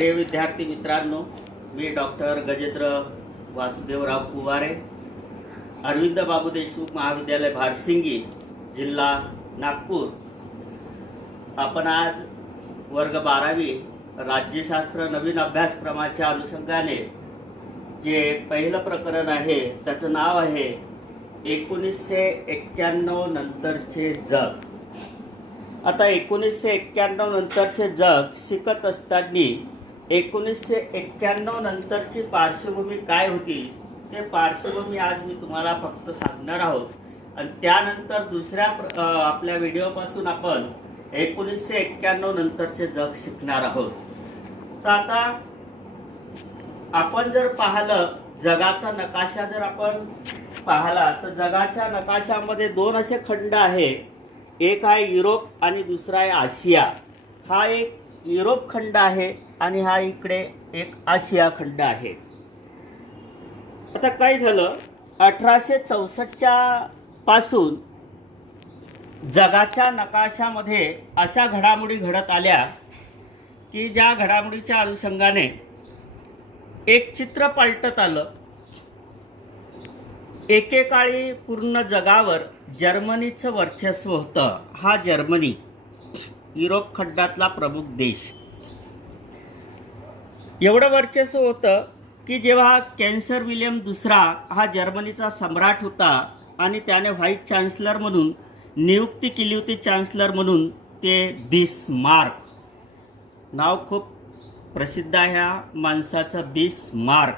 प्रिय विद्यार्थी मित्रांनो, मी डॉक्टर गजेंद्र वासुदेवराव कुवारे, अरविंद बाबू देशमुख महाविद्यालय भारसिंगी, जिल्हा नागपूर. आपण आज वर्ग 12वी राज्यशास्त्र नवीन अभ्यासक्रमाच्या अनुषंगाने जे पहिलं प्रकरण आहे त्याचं नाव आहे 1991 नंतरचे जग. आता 1991 नंतरचे जग शिकत असताना 1991 नंतरची पार्श्वभूमी काय होती ते पार्श्वभूमी आज मी तुम्हाला फक्त सांगणार आहोत. आणि त्यानंतर दुसऱ्या आपल्या व्हिडिओपासून आपण 1991 नंतरचे जग शिकणार आहोत. तर आता आपण जर पाहिलं जगाचा नकाशा जर आपण पाहिला तर जगाच्या नकाशामध्ये दोन असे खंड आहे. एक आहे युरोप आणि दुसरा आहे आशिया. हा एक युरोप खंड आहे आणि हा इकडे एक आशिया खंड आहे. आता काय झालं, 1864च्या पासून जगाच्या नकाशामध्ये अशा घडामोडी घडत आल्या की ज्या घडामोडीच्या अनुषंगाने एक चित्र पालटत आलं. एकेकाळी पूर्ण जगावर जर्मनीचं वर्चस्व होतं. हा जर्मनी युरोप खंडातला प्रमुख देश. एवढं वर्चस्व होतं की जेव्हा कैसर विल्यम दुसरा हा जर्मनीचा सम्राट होता आणि त्याने व्हाईस चान्सलर म्हणून नियुक्ती केली होती. चान्सलर म्हणून ते बिस्मार्क, नाव खूप प्रसिद्ध आहे ह्या माणसाचं, बिस्मार्क.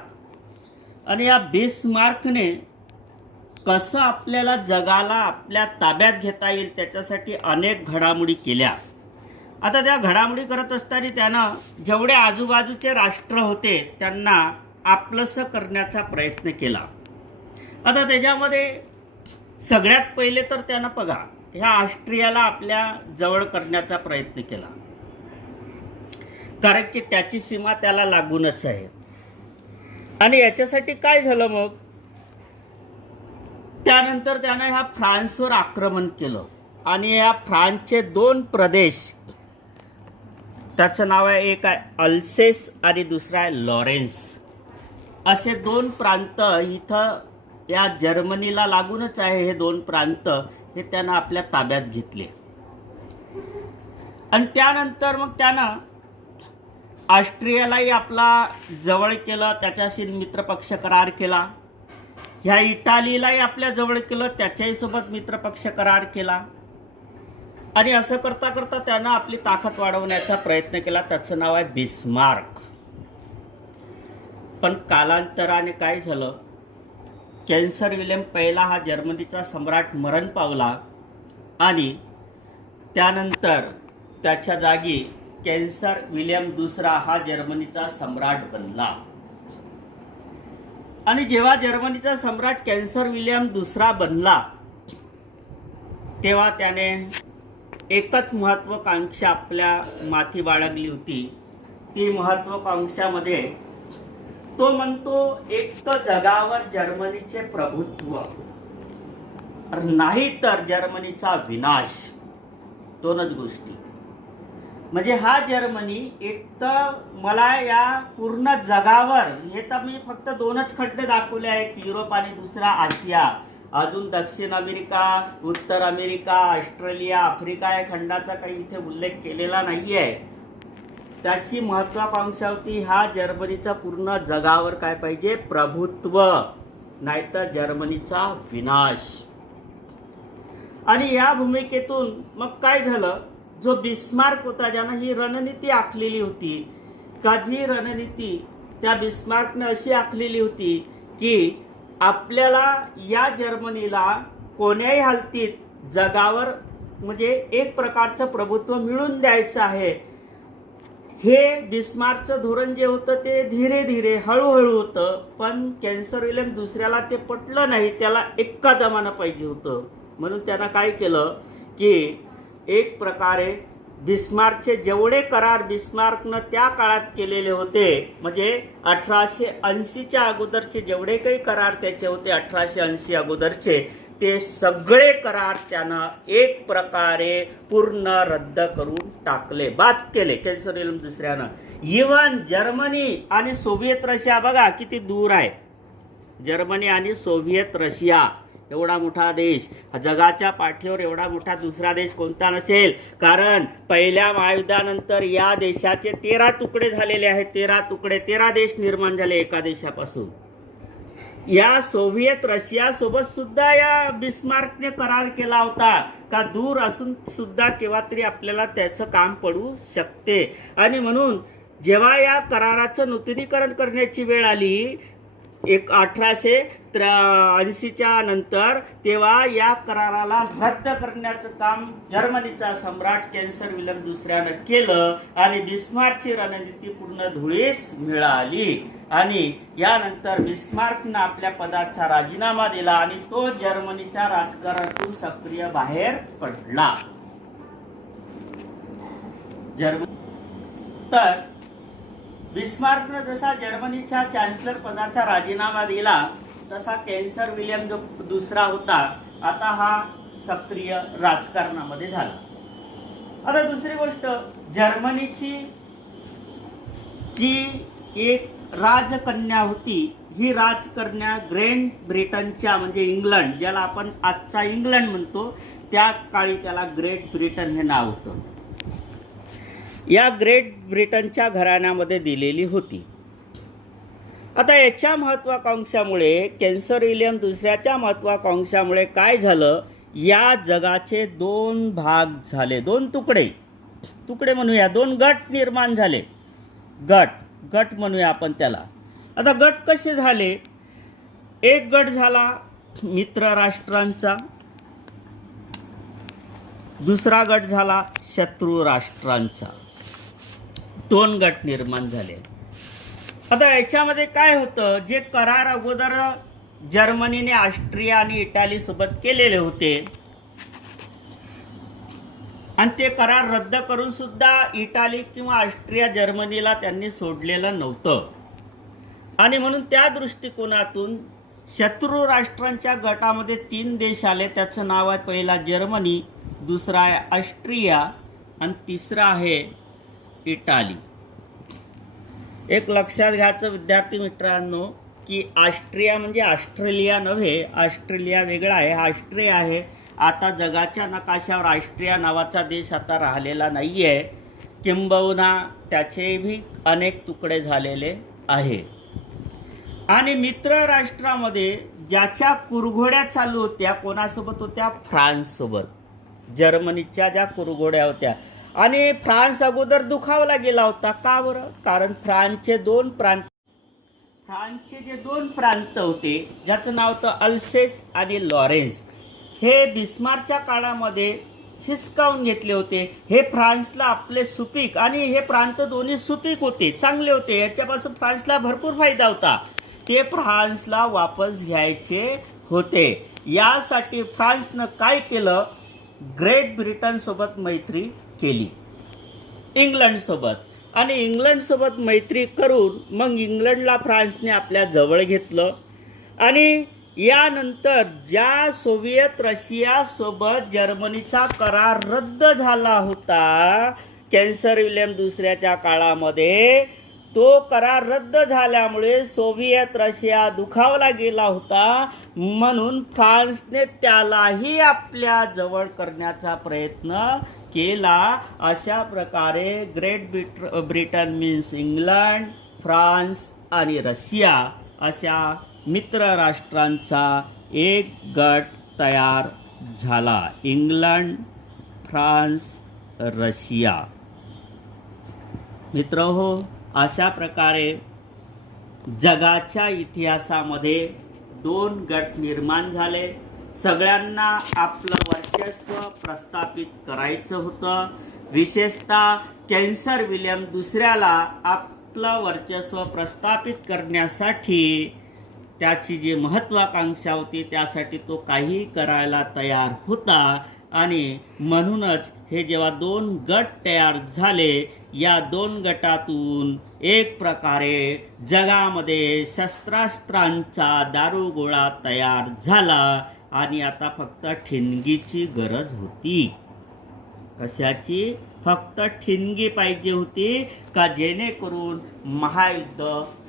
आणि या बिस्मार्कने कसं आपल्याला जगाला आपल्या ताब्यात घेता येईल त्याच्यासाठी अनेक घडामोडी केल्या. आता त्या घडामोडी करत असताना त्यानं जेवढे आजूबाजूचे राष्ट्र होते त्यांना आपलंसं करण्याचा प्रयत्न केला. आता त्याच्यामध्ये सगळ्यात पहिले तर त्यानं बघा ह्या ऑस्ट्रियाला आपल्या जवळ करण्याचा प्रयत्न केला, कारण की त्याची सीमा त्याला लागूनच आहे. आणि याच्यासाठी काय झालं मग, त्यानंतर त्यानं ह्या फ्रान्सवर आक्रमण केलं आणि या फ्रान्सचे दोन प्रदेश, त्याचं नाव आहे, एक आहे अल्सेस आणि दुसरा आहे लॉरेन्स, असे दोन प्रांत इथं या जर्मनीला लागूनच आहे. हे दोन प्रांत हे त्यानं आपल्या ताब्यात घेतले. आणि त्यानंतर मग त्यानं ऑस्ट्रियालाही आपला जवळ केलं, त्याच्याशी मित्रपक्ष करार केला. ह्या इटालीलाही आपल्या जवळ केलं, त्याच्याही सोबत मित्रपक्ष करार केला. आणि असं करता करता त्यानं आपली ताकद वाढवण्याचा प्रयत्न केला. त्याचं नाव आहे बिस्मार्क. पण कालांतराने काय झालं, कैसर विल्यम पहिला हा जर्मनीचा सम्राट मरण पावला आणि त्यानंतर त्याच्या जागी कैसर विल्यम दुसरा हा जर्मनीचा सम्राट बनला. आणि जेव्हा जर्मनीचा सम्राट कैसर विल्यम दुसरा बनला तेव्हा त्याने एकच महत्त्वाकांक्षा आपल्या माथी बाळगली होती. ती महत्त्वाकांक्षामध्ये तो म्हणतो, एक तर जगावर जर्मनीचे प्रभुत्व, नाही तर जर्मनीचा विनाश. दोनच गोष्टी. म्हणजे हा जर्मनी एक तर मला या पूर्ण जगावर, हे तर मी फक्त दोनच खंड दाखवले आहेत, युरोप आणि दुसरा आशिया. अजून दक्षिण अमेरिका, उत्तर अमेरिका, ऑस्ट्रेलिया, आफ्रिका या खंडाचा काही इथे उल्लेख केलेला नाही आहे. त्याची महत्त्वाकांक्षा होती हा जर्मनीचा पूर्ण जगावर काय पाहिजे, प्रभुत्व, नाहीतर जर्मनीचा विनाश. आणि या भूमिकेतून मग काय झालं, जो बिस्मार्क होता ज्यानं ही रणनीती आखलेली होती, का जी रणनीती त्या बिस्मार्कने अशी आखलेली होती की आपल्याला या जर्मनीला कोण्याही हालतीत जगावर म्हणजे एक प्रकारचं प्रभुत्व मिळून द्यायचं आहे. हे बिस्मार्कचं धोरण जे होतं ते धीरे धीरे हळूहळू होतं. पण कैसर विल्यम दुसऱ्याला ते पटलं नाही, त्याला एका दमानं पाहिजे होतं. म्हणून त्यानं काय केलं की एक प्रकारे बिस्मार्कचे जेवढे करार बिस्मार्कनं त्या काळात केलेले होते, म्हणजे 1880च्या अगोदरचे जेवढे काही करार त्याचे होते 1880 अगोदरचे, ते सगळे करार त्यानं एक प्रकारे पूर्ण रद्द करून टाकले, बाद केले कॅन्सर विल्यम दुसऱ्यानं. इव्हन जर्मनी आणि सोव्हिएत रशिया, बघा किती दूर आहे. जर्मनी आणि सोव्हिएत रशिया एवढा मोठा देश, जगाच्या पाठीवर एवढा मोठा दुसरा देश कोणता नसेल. कारण पहिल्या महायुद्धानंतर या देशाचे 13 तुकडे झालेले आहेत. 13 देश निर्माण झाले एका देशापासून. या सोव्हिएत रशिया सोबत सुद्धा या बिस्मार्कने करार केला होता का दूर असून सुद्धा केव्हा तरी आपल्याला त्याचं काम पडू शकते. आणि म्हणून जेव्हा या कराराचं नूतनीकरण करण्याची वेळ आली 1880च्या नंतर, तेव्हा या कराराला रद्द करण्याचं काम जर्मनीचा सम्राट कॅन्सर विल्यम दुसऱ्यानं केलं आणि बिस्मार्कची रणनीती पूर्ण धुळीस मिळाली. आणि यानंतर बिस्मार्कनं आपल्या पदाचा राजीनामा दिला आणि तो जर्मनीच्या राजकारणातून सक्रिय बाहेर पडला. तर बिस्मार्कनं जसा जर्मनीच्या चान्सलर पदाचा राजीनामा दिला, तसा कॅन्सर विल्यम जो दुसरा होता आता हा सक्रिय राजकारणामध्ये झाला. आता दुसरी गोष्ट, जर्मनीची जी एक राजकन्या होती, ही राजकन्या ग्रेट ब्रिटनच्या, म्हणजे इंग्लंड, ज्याला आपण आजचा इंग्लंड म्हणतो, त्या काळी त्याला ग्रेट ब्रिटन हे नाव होतं, या ग्रेट ब्रिटनच्या घराण्यामध्ये दिलेली होती. आता याच्या महत्वाकांक्षामुळे, कॅन्सर विल्यम दुसऱ्याच्या महत्वाकांक्षामुळे काय झालं, या जगाचे 2 भाग झाले, 2 तुकडे म्हणूया, 2 गट निर्माण झाले. गट म्हणूया आपण त्याला. आता गट कसे झाले, एक गट झाला मित्र राष्ट्रांचा, दुसरा गट झाला शत्रू राष्ट्रांचा. 2 गट निर्माण झाले. आता याच्यामध्ये काय होतं, जे करार अगोदर जर्मनीने ऑस्ट्रिया आणि इटाली सोबत केलेले होते आणि ते करार रद्द करून सुद्धा इटाली किंवा ऑस्ट्रिया जर्मनीला त्यांनी सोडलेलं नव्हतं. आणि म्हणून त्या दृष्टिकोनातून शत्रू राष्ट्रांच्या गटामध्ये 3 देश आले. त्याचं नाव आहे, पहिला जर्मनी, दुसरा आहे ऑस्ट्रिया आणि तिसरा आहे इटाली. एक लक्षात घ्यायचं विद्यार्थी मित्रांनो की ऑस्ट्रिया म्हणजे ऑस्ट्रेलिया नव्हे, ऑस्ट्रेलिया वेगळा आहे, हा ऑस्ट्रिया आहे. आता जगाच्या नकाशावर ऑस्ट्रिया नावाचा देश आता राहिलेला नाही आहे, किंबहुना त्याचेही अनेक तुकडे झालेले आहे. आणि मित्र राष्ट्रामध्ये ज्याच्या कुरघोड्या चालू होत्या, कोणासोबत होत्या, फ्रान्ससोबत. जर्मनीच्या ज्या कुरघोड्या होत्या, आणि फ्रान्स अगोदर दुखावला गेला होता. का बरं, कारण फ्रान्सचे जे 2 प्रांत होते, ज्याचं नाव होतं अल्सेस आणि लॉरेन्स, हे बिस्मार्कच्या काळामध्ये हिसकावून घेतले होते. हे फ्रान्सला आपले सुपीक, आणि हे प्रांत दोन्ही सुपीक होते, चांगले होते, याच्यापासून फ्रान्सला भरपूर फायदा होता. ते फ्रान्सला वापस घ्यायचे होते. यासाठी फ्रान्सनं काय केलं, ग्रेट ब्रिटन सोबत मैत्री केली, इंग्लंड सोबत. आणि इंग्लंड सोबत मैत्री करून मग इंग्लंडला फ्रान्सने आपल्या जवळ घेतलं. आणि यानंतर ज्या सोव्हिएत रशिया सोबत जर्मनीचा करार रद्द झाला होता कॅन्सर विल्यम दुसऱ्याच्या काळामध्ये, तो करार रद्द झाल्यामुळे सोव्हिएत रशिया दुखावला गेला होता. म्हणून फ्रान्सने त्यालाही आपल्या जवळ करण्याचा प्रयत्न केला. अशा प्रकारे great Britain means England, France आणि रशिया अशा मित्र राष्ट्रांचा एक गट तयार झाला. England, France, Russia. मित्रहो, अशा प्रकारे जगाच्या इतिहासामध्ये 2 गट निर्माण झाले. सगळ्यांना आपलं वर्चस्व प्रस्थापित करायचं होतं. विशेषतः कॅन्सर विल्यम दुसऱ्याला आपलं वर्चस्व प्रस्थापित करण्यासाठी त्याची जी महत्वाकांक्षा होती, त्यासाठी तो काही करायला तयार होता. आणि म्हणूनच हे जेव्हा 2 गट तयार झाले, या 2 गटातून एक प्रकारे जगामध्ये शस्त्रास्त्रांचा दारुगोळा तयार झाला. आणि आता फक्त ठिणगीची गरज होती. कशाची? फक्त ठिणगी पाहिजे होती का जेणेकरून महायुद्ध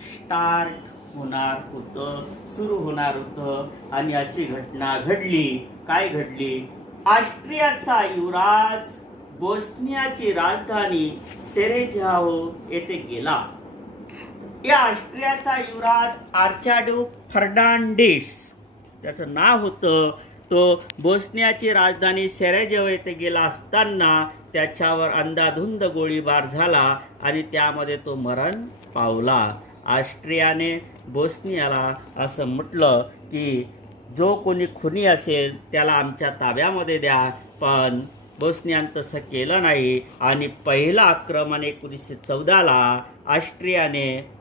स्टार्ट होणार होतं, सुरू होणार होतं. आणि अशी घटना घडली. काय घडली? ऑस्ट्रियाचा युवराज बोस्नियाची राजधानी सेरेजाओ येथे गेला. या ऑस्ट्रियाचा युवराज आर्चाड्यूक फर्नांडिस त्याचं नाव होतं. तो बोस्नियाची राजधानी सेरेजाओ येथे गेला असताना त्याच्यावर अंधाधुंद गोळीबार झाला आणि त्यामध्ये तो मरण पावला. ऑस्ट्रियाने बोस्नियाला असं म्हटलं की जो कोणी खुनी असेल त्याला आमच्या ताब्यामध्ये द्या, पण बोस्नियानं तसं केलं नाही. आणि पहिलं आक्रमण 1914ला ऑस्ट्रियाने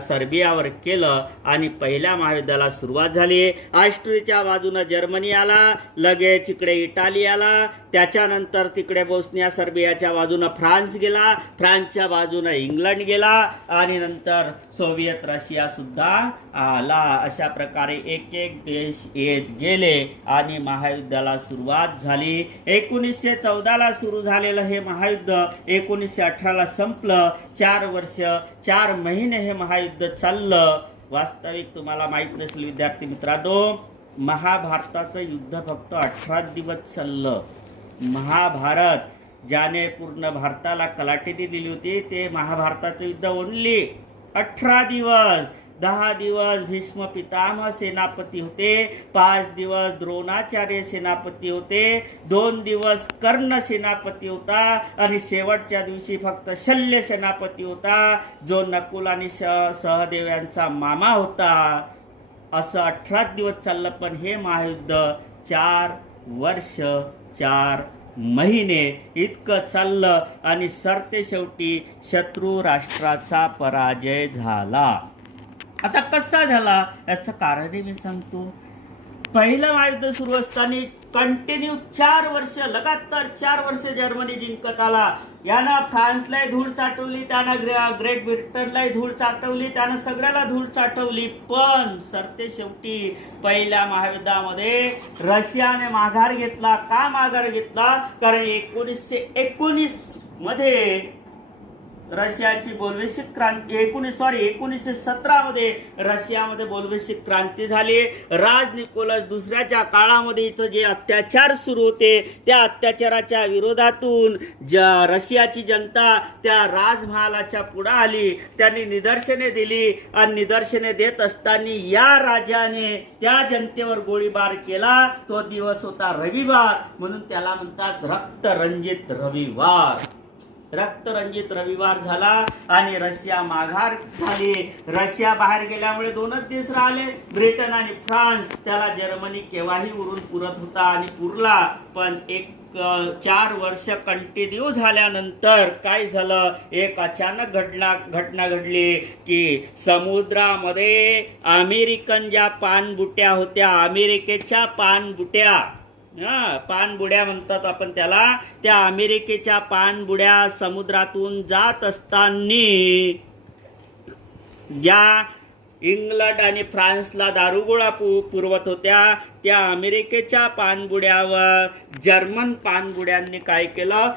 सर्बियावर केलं आणि पहिल्या महायुद्धाला सुरुवात झाली. ऑस्ट्रियाच्या बाजूनं जर्मनी आला, लगेच इकडे इटाली आला, त्याच्यानंतर तिकडे बोस्निया सर्बियाच्या बाजूनं फ्रान्स गेला, फ्रान्सच्या बाजूनं इंग्लंड गेला आणि नंतर सोव्हिएत रशिया सुद्धा आला. अशा प्रकारे एक एक देश येत गेले आणि महायुद्धाला सुरुवात झाली. 1914ला सुरू झालेलं हे महायुद्ध 1918ला संपलं. 4 वर्ष 4 महिने हे महायुद्ध चाललं. वास्तविक तुम्हाला माहित नसेल विद्यार्थी मित्रांनो, महाभारताचं युद्ध फक्त 18 दिवस चाललं. महाभारत ज्याने पूर्ण भारताला कलाटणी दिली होती ते महाभारताचं युद्ध ओनली 18 दिवस. 10 दिवस भीष्म पितामह सेनापती होते, 5 दिवस द्रोणाचार्य सेनापती होते, 2 दिवस कर्ण सेनापती होता आणि शेवटच्या दिवशी फक्त शल्य सेनापती होता जो नकुल आणि सहदेव यांचा मामा होता. असं 18 दिवस चाललं. पण हे महायुद्ध 4 वर्ष 4 महिने इतकं चाललं आणि सरते शेवटी शत्रू राष्ट्राचा पराजय झाला. आता कसा झाला याचं कारणही मी सांगतो. पहिलं महायुद्ध सुरू असताना कंटिन्यू 4 वर्ष लगातार 4 वर्ष जर्मनी जिंकत आला. यानं फ्रान्सलाही धूळ चाटवली, त्यानं ग्रेट ब्रिटनलाही धूळ चाटवली, त्यानं सगळ्याला धूळ चाटवली. पण सरते शेवटी पहिल्या महायुद्धामध्ये रशियाने माघार घेतला. का माघार घेतला? कारण 1919 मध्ये रशियाची बोल्शेविक क्रांती 1917 मध्ये रशियामध्ये बोल्शेविक क्रांती झाली. राज निकोलस दुसऱ्याच्या काळामध्ये इथं जे अत्याचार सुरू होते त्या अत्याचाराच्या विरोधातून रशियाची जनता त्या राजमहालाच्या पुढे आली. त्यांनी निदर्शने दिली आणि निदर्शने देत असताना या राजाने त्या जनतेवर गोळीबार केला. तो दिवस होता रविवार, म्हणून त्याला म्हणतात रक्तरंजित रविवार. रक्तरंजित रविवार झाला आणि रशिया माघार झाली. रशिया बाहेर गेल्यामुळे 2च देश राहिले, ब्रिटन आणि फ्रान्स. त्याला जर्मनी केव्हाही उरून पुरत होता आणि पुरला. पण 4 वर्ष कंटिन्यू झाल्यानंतर काय झालं? एक अचानक घटना घडली की समुद्रामध्ये अमेरिकन ज्या पाणबुट्या होत्या, अमेरिकेच्या पाणबुट्या, पाणबुड्या म्हणतात आपण त्याला, त्या अमेरिकेच्या पाणबुड्या समुद्रातून जात असताना ज्या इंग्लंड आणि फ्रान्सला दारुगोळा पुरवत होत्या त्या अमेरिकेच्या पाणबुड्यावर जर्मन पाणबुड्यांनी काय केलं?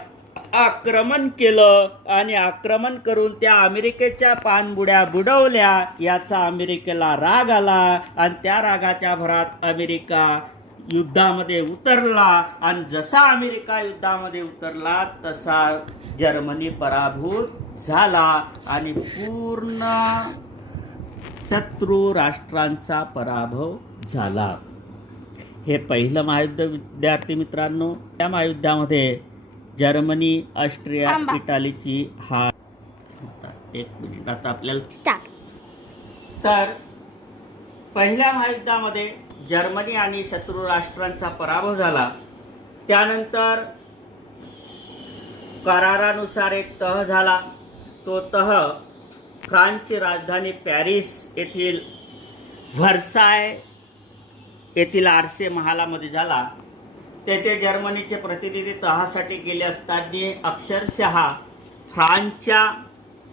आक्रमण केलं आणि आक्रमण करून त्या अमेरिकेच्या पाणबुड्या बुडवल्या. याचा अमेरिकेला राग आला आणि त्या रागाच्या भरात अमेरिका युद्धामध्ये उतरला आणि जसा अमेरिका युद्धामध्ये उतरला तसा जर्मनी पराभूत झाला आणि पूर्ण शत्रू राष्ट्रांचा पराभव झाला. हे पहिलं महायुद्ध विद्यार्थी मित्रांनो. त्या महायुद्धामध्ये जर्मनी, ऑस्ट्रिया, इटालीची हार. 1 मिनिट आता आपल्याला. तर पहिल्या महायुद्धामध्ये जर्मनी आणि शत्रू राष्ट्रांचा पराभव झाला. त्यानंतर करारानुसार एक तह झाला. तो तह फ्रान्सची राजधानी पॅरिस येथील व्हर्साय येथील आरसे महालामध्ये झाला. तेथे जर्मनीचे प्रतिनिधी तहासाठी गेले असताना अक्षरशः फ्रान्सच्या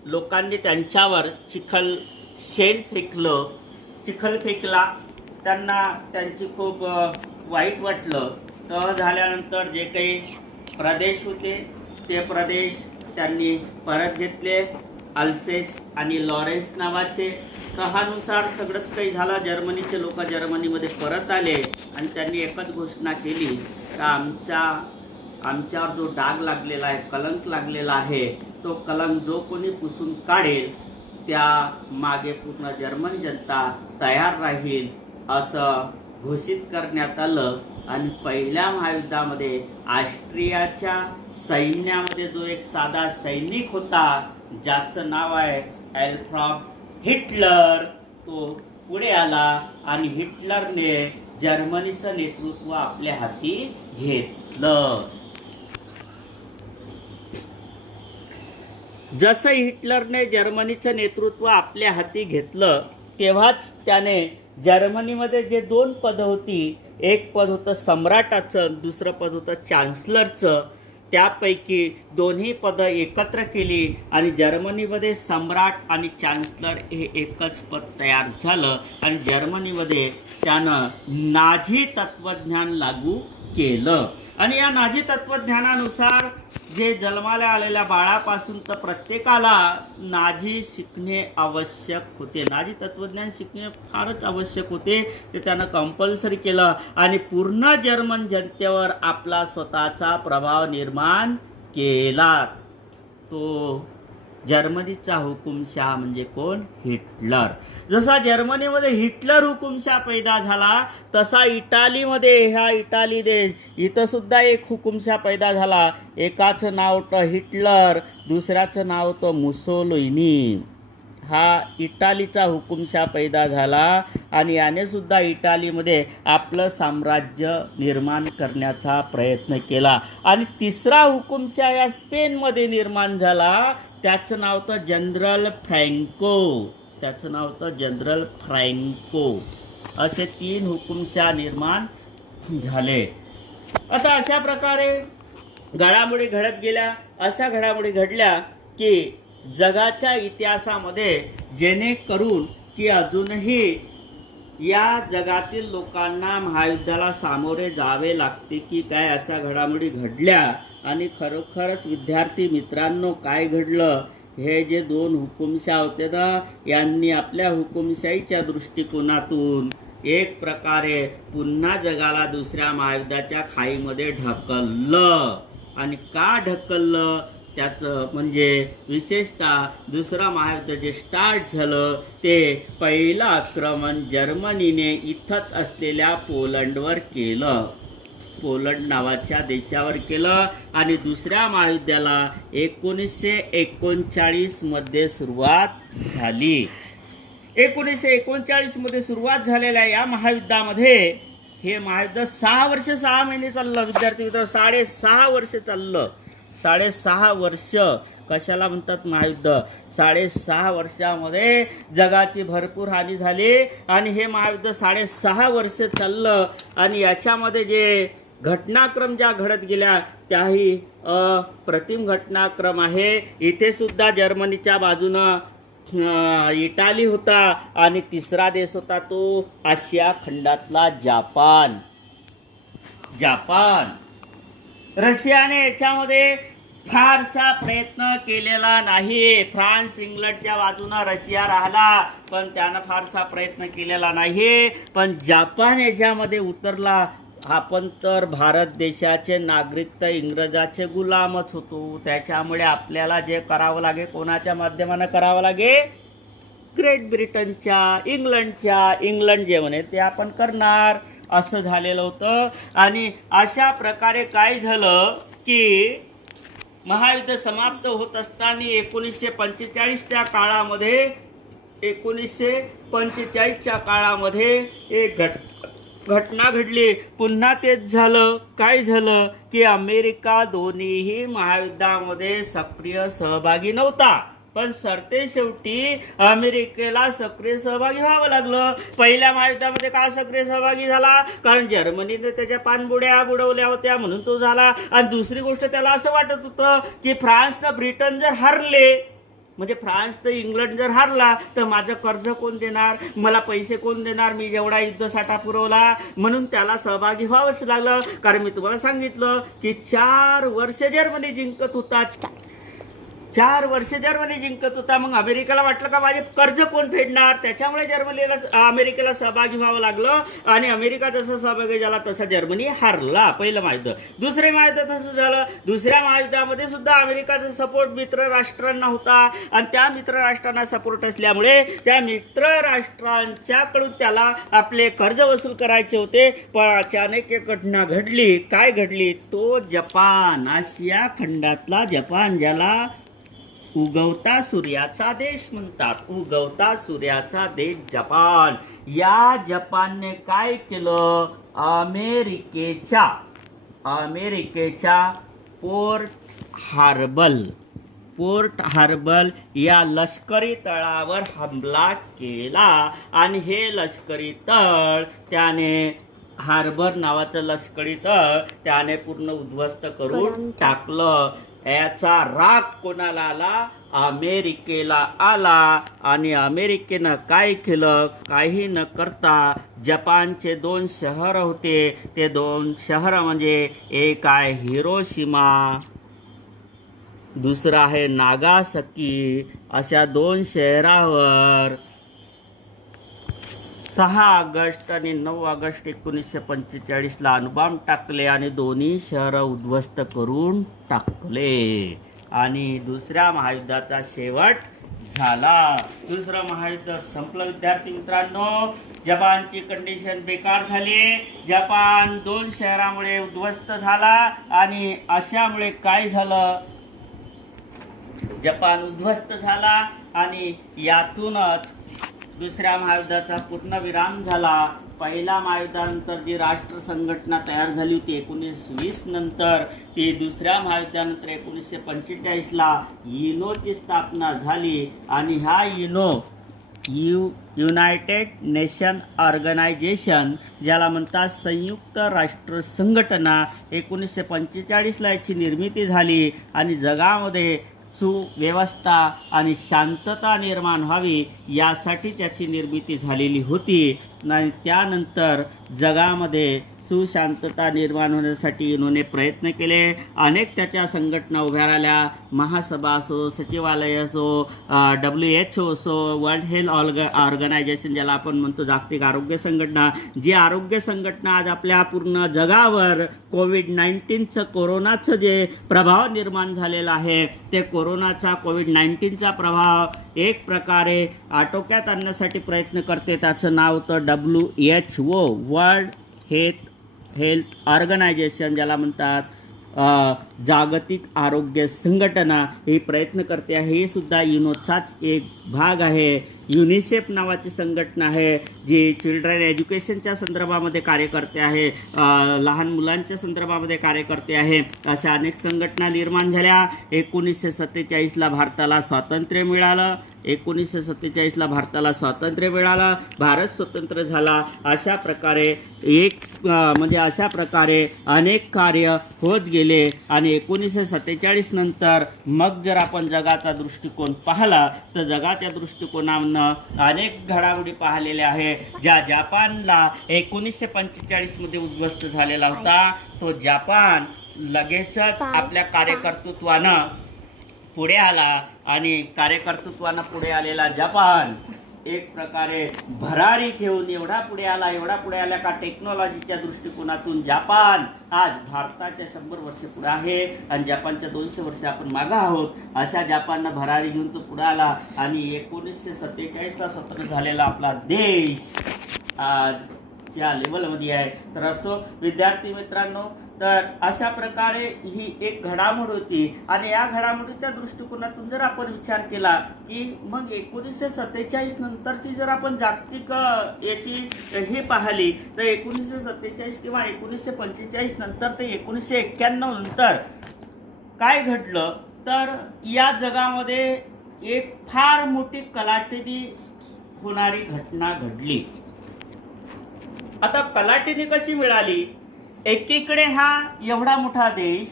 लोकांनी त्यांच्यावर चिखल फेकला. त्यांना त्यांची खूप वाईट वाटलं. तर झाल्यानंतर जे काही प्रदेश होते ते प्रदेश त्यांनी परत घेतले, अल्सेस आणि लॉरेन्स नावाचे. तर ह्यानुसार सगळंच काही झालं. जर्मनीचे लोक जर्मनीमध्ये परत आले आणि त्यांनी एकच घोषणा केली का आमच्यावर जो डाग लागलेला आहे, कलंक लागलेला आहे, तो कलंक जो कोणी पुसून काढेल त्या मागे पूर्ण जर्मन जनता तयार राहील असं घोषित करण्यात आलं. आणि पहिल्या महायुद्धामध्ये ऑस्ट्रियाच्या सैन्यामध्ये जो एक साधा सैनिक होता ज्याचं नाव आहे ॲडॉल्फ हिटलर, तो पुढे आला आणि हिटलरने जर्मनीचं नेतृत्व आपल्या हाती घेतलं. जसं हिटलरने जर्मनीचं नेतृत्व आपल्या हाती घेतलं तेव्हाच त्याने जर्मनीमध्ये जे दोन पदं होती, एक पद होतं सम्राटाचं, दुसरं पद होतं चान्सलरचं. त्यापैकी दोन्ही पदं एकत्र केली आणि जर्मनीमध्ये सम्राट आणि चान्सलर हे एकच पद तयार झालं. आणि जर्मनीमध्ये त्यानं नाझी तत्त्वज्ञान लागू केलं. आणि या नाझी तत्त्वज्ञानानुसार जे जन्माला आलेल्या बाळापासून तर प्रत्येकाला नाझी शिकणे आवश्यक होते. नाझी तत्त्वज्ञान शिकणे फारच आवश्यक होते. ते त्यानं कंपल्सरी केलं आणि पूर्ण जर्मन जनतेवर आपला स्वतःचा प्रभाव निर्माण केला. तो जर्मनीचा हुकुमशाह म्हणजे कोण? हिटलर. जसा जर्मनीमध्ये हिटलर हुकुमशाह पैदा झाला तसा इटालीमध्ये, ह्या इटाली देश, इथं सुद्धा एक हुकुमशाह पैदा झाला. एकाचं नाव होतं हिटलर, दुसऱ्याचं नाव होतं मुसोलिनी. हा इटालीचा हुकुमशाह पैदा झाला आणि याने सुद्धा इटालीमध्ये आपलं साम्राज्य निर्माण करण्याचा प्रयत्न केला. आणि तिसरा हुकुमशाह या स्पेनमध्ये निर्माण झाला. त्याचं नाव होतं जनरल फ्रँको. त्याचं नाव होतं जनरल फ्रँको. असे 3 हुकुमशाह निर्माण झाले. आता अशा प्रकारे घडामोडी घडत गेल्या. अशा घडामोडी घडल्या की जगाच्या इतिहासामध्ये जेणेकरून की अजूनही या जगातील लोकांना महायुद्धाला सामोरे जावे लागते की काय, अशा घडामोडी घडल्या. आणि खरोखरच विद्यार्थी मित्रांनो, काय घडलं? हे जे 2 हुकुमशाह होते ना, यांनी आपल्या हुकुमशाहीच्या दृष्टिकोनातून एक प्रकारे पुन्हा जगाला दुसऱ्या महायुद्धाच्या खाईमध्ये ढकललं. आणि का ढकललं त्याचं म्हणजे विशेषतः दुसरं महायुद्ध जे स्टार्ट झालं ते पहिलं आक्रमण जर्मनीने इथंच असलेल्या पोलंडवर केलं. पोलंड नावाच्या देशावर केलं. आणि दुसऱ्या महायुद्धाला 1939 मध्ये सुरुवात झाली. 1939 मध्ये सुरुवात झालेल्या या महायुद्धामध्ये, हे महायुद्ध 6 वर्ष 6 महिने चाललं. विद्यार्थी मित्र, 6.5 वर्ष चाललं. 6.5 वर्ष. कशाला म्हणतात महायुद्ध? 6.5 वर्षामध्ये जगाची भरपूर हानी झाली आणि हे महायुद्ध 6.5 वर्ष चाललं. आणि याच्यामध्ये जे घटनाक्रम ज्या घडत गेल्या त्याही अप्रतिम घटनाक्रम आहे. इथे सुद्धा जर्मनीच्या बाजूनं इटाली होता आणि तिसरा देश होता तो आशिया खंडातला जापान. रशियाने याच्यामध्ये फारसा प्रयत्न केलेला नाही. फ्रान्स इंग्लंडच्या बाजूनं रशिया राहिला पण त्यानं फारसा प्रयत्न केलेला नाही. पण जापान याच्यामध्ये उतरला. आपण तर भारत देशाचे नागरिक तर इंग्रजाचे गुलामच होतो. त्याच्यामुळे आपल्याला जे करावं लागे, कोणाच्या माध्यमानं करावं लागे? ग्रेट ब्रिटनच्या, इंग्लंडच्या. इंग्लंड जे म्हणे ते आपण करणार, असं झालेलं होतं. आणि अशा प्रकारे काय झालं की महायुद्ध समाप्त होत असताना 1945 त्या काळामध्ये, 1945च्या काळामध्ये एक घटना घडली. पुन्हा तेच झालं. काय झालं की अमेरिका दोन्हीही महायुद्धामध्ये सक्रिय सहभागी नव्हता. पण सरते शेवटी अमेरिकेला सक्रिय सहभागी व्हावं लागलं. पहिल्या महायुद्धामध्ये का सक्रिय सहभागी झाला? कारण जर्मनीने त्याच्या पाणबुड्या बुडवल्या होत्या म्हणून तो झाला. आणि दुसरी गोष्ट, त्याला असं वाटत होतं की फ्रान्सनं ब्रिटन जर हरले, म्हणजे फ्रान्स तर इंग्लंड जर हारला तर माझं कर्ज कोण देणार, मला पैसे कोण देणार, मी जेवढा युद्धसाठा पुरवला. म्हणून त्याला सहभागी व्हावंच लागलं. कारण मी तुम्हाला सांगितलं की 4 वर्ष जर्मनी जिंकत होता. 4 वर्ष जर्मनी जिंकत होता. मग अमेरिकेला वाटलं का माझे कर्ज कोण फेडणार, त्याच्यामुळे अमेरिकेला सहभागी व्हावं लागलं. आणि अमेरिका जसं सहभागी झाला तसा जर्मनी हारला पहिलं महायुद्ध. दुसरे महायुद्ध तसं झालं. दुसऱ्या महायुद्धामध्ये सुद्धा अमेरिकाचा सपोर्ट मित्र राष्ट्रांना होता. आणि त्या मित्र राष्ट्रांना सपोर्ट असल्यामुळे त्या मित्र राष्ट्रांच्याकडून त्याला आपले कर्ज वसूल करायचे होते. पण अचानक एक घटना घडली. काय घडली? तो जपान, आशिया खंडातला जपान, ज्याला उगवता सूर्याचा देश म्हणतात, उगवता सूर्याचा देश जपान. या जपानने काय केलं? अमेरिकेच्या पोर्ट हार्बर या लष्करी तळावर हमला केला. आणि हे लष्करी तळ त्याने, हार्बर नावाचं लष्करी तळ त्याने पूर्ण उद्ध्वस्त करून टाकलं. याचा राग कोणाला आला? अमेरिकेला आला. आणि अमेरिकेनं काय केलं? काही न करता जपानचे 2 शहर होते. ते 2 शहर म्हणजे एक आहे हिरोशिमा, दुसरं आहे नागासाकी. अशा 2 शहरावर 6 ऑगस्ट आणि 9 ऑगस्ट 1945ला अणुबॉम्ब टाकले आणि दोन्ही शहरं उद्ध्वस्त करून टाकले. आणि दुसऱ्या महायुद्धाचा शेवट झाला. दुसरं महायुद्ध संपलं. विद्यार्थी मित्रांनो, जपानची कंडिशन बेकार झाली. जपान 2 शहरामुळे उद्ध्वस्त झाला. आणि अशामुळे काय झालं? जपान उद्ध्वस्त झाला आणि यातूनच दुसऱ्या महायुद्धाचा पूर्ण विराम झाला. पहिल्या महायुद्धानंतर जी राष्ट्र संघटना तयार झाली होती 1920 नंतर, ती दुसऱ्या महायुद्धानंतर 1945ला युनोची स्थापना झाली. आणि ह्या युनायटेड नेशन ऑर्गनायझेशन, ज्याला म्हणतात संयुक्त राष्ट्र संघटना, 1945ला याची निर्मिती झाली. आणि जगामध्ये सुव्यवस्था आणि शांतता निर्माण व्हावी यासाठी त्याची निर्मिती झालेली होती. आणि त्यानंतर जगामध्ये सुशांतता निर्माण होण्यासाठी युनोने प्रयत्न केले. अनेक त्याच्या संघटना उभ्या राहिल्या. महासभा असो, सचिवालय असो, WHO असो, वर्ल्ड हेल्थ ऑर्गनायझेशन ज्याला आपण म्हणतो जागतिक आरोग्य संघटना. जी आरोग्य संघटना आज आपल्या पूर्ण जगावर कोविड-19चं, कोरोनाचं जे प्रभाव निर्माण झालेला आहे, ते कोविड-19चा प्रभाव एक प्रकारे आटोक्यात आणण्यासाठी प्रयत्न करते. त्याचं नाव होतं WHO, वर्ल्ड हेल्थ ऑर्गनायझेशन, ज्याला म्हणतात जागतिक आरोग्य संघटना. ही प्रयत्न करते आहे. हे सुद्धा युनोचाच एक भाग आहे. युनिसेफ नावाची संघटना आहे जी चिल्ड्रन एज्युकेशनच्या संदर्भामध्ये कार्य करते आहे, लहान मुलांच्या संदर्भामध्ये कार्य करते आहे. अशा अनेक संघटना निर्माण झाल्या. 1947ला भारताला स्वातंत्र्य मिळालं. 1947ला भारताला स्वातंत्र्य मिळालं. भारत स्वतंत्र झाला. अशा प्रकारे अशा प्रकारे अनेक कार्य होत गेले. आणि 1947 नंतर मग जर आपण जगाचा दृष्टिकोन पाहिला तर जगाच्या दृष्टिकोनानं अनेक घडामोडी पाहिलेल्या आहे. ज्या जपानला 1945मध्ये उद्ध्वस्त झालेला होता, तो जपान लगेचच आपल्या कार्यकर्तृत्वानं पुढे आला. आणि कार्यकर्तृत्वानं पुढे आलेला जपान एक प्रकारे भरारी घेऊन एवढा पुढे आला का टेक्नॉलॉजीच्या दृष्टिकोनातून जपान आज भारताच्या 100 वर्ष पुढे आहे. आणि जपानच्या 200 वर्ष आपण मागं आहोत. अशा जपाननं भरारी घेऊन तो पुढे आला. आणि 1947ला स्वतंत्र झालेला आपला देश आजच्या लेवलमध्ये आहे. तर असो विद्यार्थी मित्रांनो, तर अशा प्रकारे ही एक घडामोड होती. आणि या घडामोडीच्या दृष्टिकोनातून जर आपण विचार केला की मग 1947 नंतरची जर आपण जागतिक याची हे पाहिली तर 1947 किंवा 1945 नंतर ते 1991 नंतर काय घडलं, तर या जगामध्ये एक फार मोठी कलाटणी होणारी घटना घडली. आता कलाटणी कशी मिळाली? एकीकडे हा एवढा मोठा देश,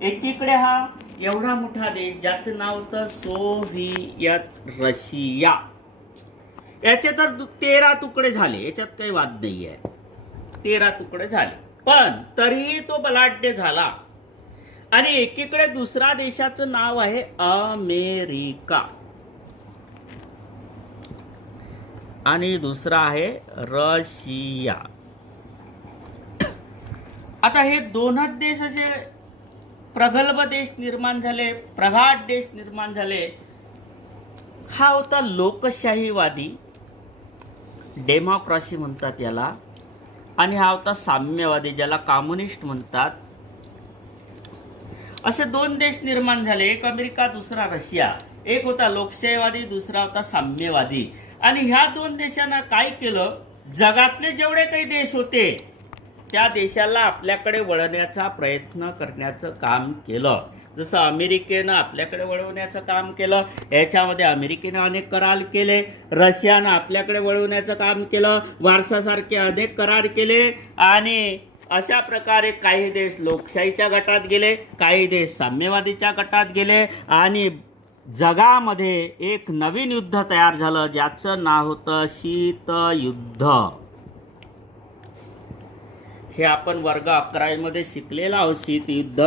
एकीकडे हा एवढा मोठा देश ज्याचं नाव होतं सोव्हियत रशिया, याचे तर 13 तुकडे झाले, याच्यात काही वाद नाही आहे, 13 तुकडे झाले, पण तरीही तो बलाढ्य झाला. आणि एकीकडे दुसऱ्या देशाचं नाव आहे अमेरिका आणि दुसरा आहे रशिया. आता हे दोनच देश असे प्रगल्भ देश निर्माण झाले, प्रगाढ देश निर्माण झाले. हा होता लोकशाहीवादी, डेमोक्रॅसी म्हणतात याला, आणि हा होता साम्यवादी, ज्याला कम्युनिस्ट म्हणतात. असे दोन देश निर्माण झाले, एक अमेरिका दुसरा रशिया. एक होता लोकशाहीवादी, दुसरा होता साम्यवादी. आणि ह्या दोन देशांना काय केलं, जगातले जेवढे काही देश होते त्या देशाला आपल्याकडे वळवण्याचा प्रयत्न करण्याचं काम केलं. जसं अमेरिकेनं आपल्याकडे वळवण्याचं काम केलं, याच्यामध्ये अमेरिकेनं अनेक करार केले, रशियानं आपल्याकडे वळवण्याचं काम केलं, वारसासारखे अनेक करार केले. आणि अशा प्रकारे काही देश लोकशाहीच्या गटात गेले, काही देश साम्यवादीच्या गटात गेले, आणि जगामध्ये एक नवीन युद्ध तयार झालं ज्याचं नाव होतं शीतयुद्ध. हे आपण वर्ग 11 मध्ये शिकलेलं आहोत, शीतयुद्ध.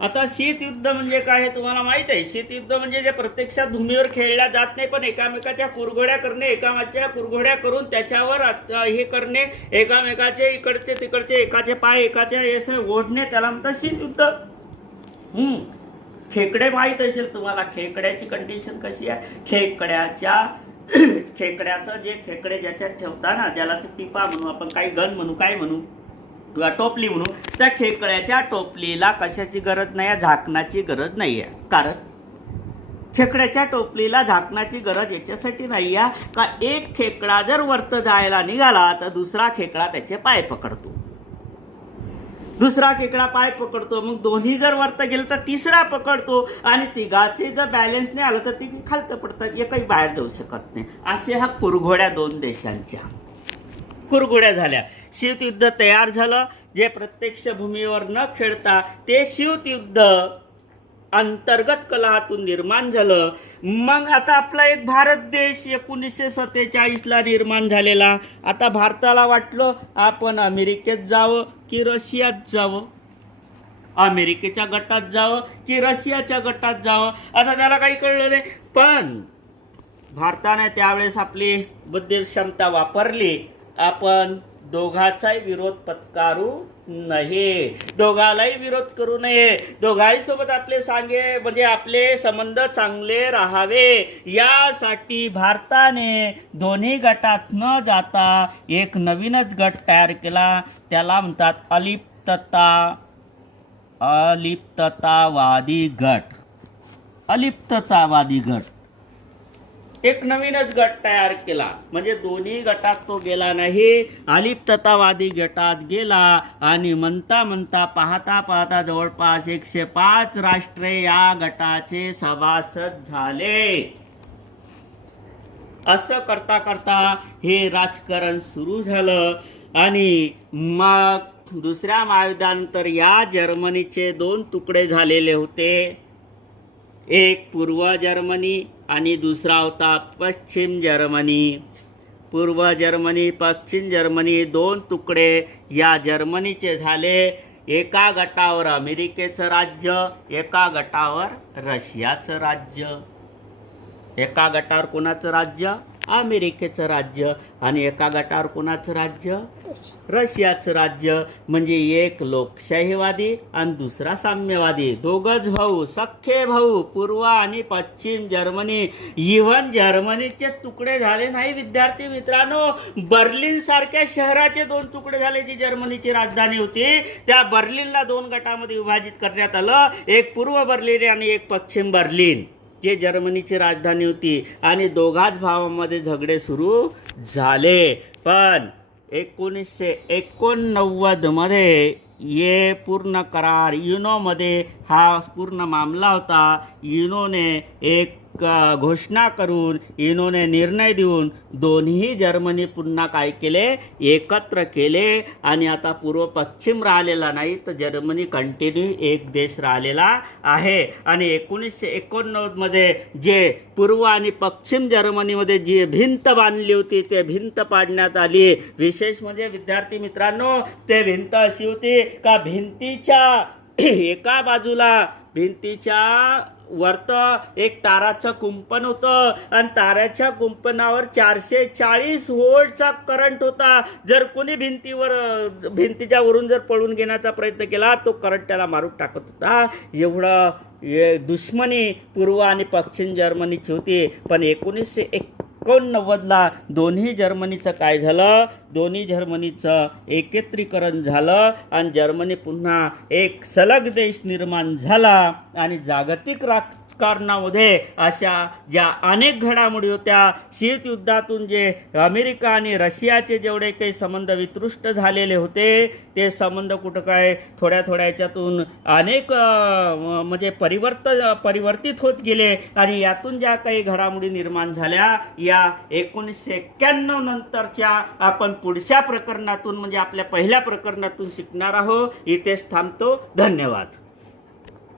आता शीतयुद्ध म्हणजे काय हे तुम्हाला माहित आहे. शीतयुद्ध म्हणजे जे प्रत्यक्षात भूमीवर खेळल्या जात नाही, पण एकामेकाच्या कुरघोड्या करणे, एकामेकाच्या कुरघोड्या करून त्याच्यावर हे करणे, एकामेकाचे इकडचे तिकडचे, एकाचे पाय एकाचे असे ओढणे, त्याला म्हणतात शीतयुद्ध. खेकडे माहीत असेल तुम्हाला, खेकड्याची कंडिशन कशी आहे. खेकड्याचं जे खेकडे ज्याच्यात ठेवता ना, ज्याला ते टिपा म्हणू आपण, काही गन म्हणू, काय म्हणू, किंवा टोपली म्हणू, त्या खेकड्याच्या टोपलीला कशाची गरज नाही आहे, झाकणाची गरज नाही आहे. कारण खेकड्याच्या टोपलीला झाकणाची गरज याच्यासाठी नाही आहे का एक खेकडा जर वरत जायला निघाला तर दुसरा खेकडा त्याचे पाय पकडतो, दुसरा खेकडा पाय पकडतो, मग दोन्ही जर वरत गेलं तर तिसरा पकडतो, आणि तिघाचे जर बॅलन्स नाही आलं तर ती खालतं पडतात, एकही बाहेर जाऊ शकत नाही. असे हा कुरघोड्या दोन देशांच्या कुरघोड्या झाल्या. शीतयुद्ध तयार झालं, जे प्रत्यक्ष भूमीवर न खेळता ते शीतयुद्ध अंतर्गत कलहातून निर्माण झालं. मग आता आपला एक भारत देश 1947ला निर्माण झालेला. आता भारताला वाटलं आपण अमेरिकेत जावं की रशियात जावं, अमेरिकेच्या गटात जावं की रशियाच्या गटात जावं, आता त्याला काही कळलं नाही. पण भारताने त्यावेळेस आपली बुद्धी क्षमता वापरली, आपण दोघाचाही विरोध पत्करू नये, दोघालाही विरोध करू नये, दोघाही सोबत आपले म्हणजे आपले संबंध चांगले राहावे, यासाठी भारताने दोन्ही गटात न जाता एक नवीनच गट तयार केला. त्याला म्हणतात अलिप्ततावादी गट. अलिप्ततावादी गट एक नवीनच गट तयार केला, म्हणजे दोन्ही गटात तो गेला नाही, अलिप्ततावादी गटात गेला. आणि म्हणता म्हणता पाहता पाहता जवळपास 105 राष्ट्रे या गटाचे सभासद झाले. असं करता करता हे राजकारण सुरू झालं. आणि मग दुसऱ्या महायुद्धानंतर या जर्मनीचे 2 तुकडे झालेले होते, एक पूर्व जर्मनी आणि दुसरा होता पश्चिम जर्मनी. पूर्व जर्मनी, पश्चिम जर्मनी 2 तुकडे या जर्मनीचे झाले. एका गटावर अमेरिकेचं राज्य, एका गटावर रशियाचं राज्य. एका गटावर कोणाचं राज्य, अमेरिकेचं राज्य, आणि एका गटावर कोणाचं राज्य, रशियाचं राज्य. म्हणजे एक लोकशाहीवादी आणि दुसरा साम्यवादी, दोघच भाऊ, सख्खे भाऊ, पूर्व आणि पश्चिम जर्मनी. इव्हन जर्मनीचे तुकडे झाले नाही विद्यार्थी मित्रांनो, बर्लिन सारख्या शहराचे 2 तुकडे झाले. जी जर्मनीची राजधानी होती त्या बर्लिनला 2 गटामध्ये विभाजित करण्यात आलं, एक पूर्व बर्लिन आणि एक पश्चिम बर्लिन, जे जर्मनीची राजधानी होती. आणि दोघाच भावामध्ये झगडे सुरू झाले. पण 1989 मध्ये ये पूर्ण करार, युनोमध्ये हा पूर्ण मामला होता. युनोने एक घोषणा करून इनोने निर्णय देऊन दोन्ही जर्मनी पुन्हा काय केले, एकत्र केले आणि आता पूर्व पश्चिम राहिलेला नाही तर जर्मनी कंटिन्यू एक देश राहिलेला आहे. आणि 1989 मध्ये जे पूर्व आणि पश्चिम जर्मनीमध्ये जी भिंत बांधली होती ते भिंत पाडण्यात आली. विशेष म्हणजे विद्यार्थी मित्रांनो, ते भिंत अशी होती का भिंतीच्या एका बाजूला भिंतीच्या वरत एक ताराचं कुंपण होतं आणि ताराच्या कुंपणावर 440 व्होल्टचा करंट होता. जर कोणी भिंतीच्या वरून जर पळून घेण्याचा प्रयत्न केला तो करंट त्याला मारून टाकत होता. एवढं दुश्मनी पूर्व आणि पश्चिम जर्मनीची होती. पण 1989ला दोन्ही जर्मनीचं काय झालं, दोन्ही जर्मनीचं एकत्रीकरण झालं आणि जर्मनी पुन्हा एक सलग देश निर्माण झाला. आणि जागतिक राजकारणामध्ये अशा ज्या अनेक घडामोडी होत्या, शीतयुद्धातून जे अमेरिका आणि रशियाचे जेवढे काही संबंध वितृष्ट झालेले होते ते संबंध कुठं काय थोड्या याच्यातून अनेक म्हणजे परिवर्तित होत गेले. आणि यातून ज्या काही घडामोडी निर्माण झाल्या या 1991 नंतरच्या आपण पुढच्या प्रकरणातून म्हणजे आपल्या पहिल्या प्रकरणातून शिकणार आहोत. इथेच थांबतो. धन्यवाद.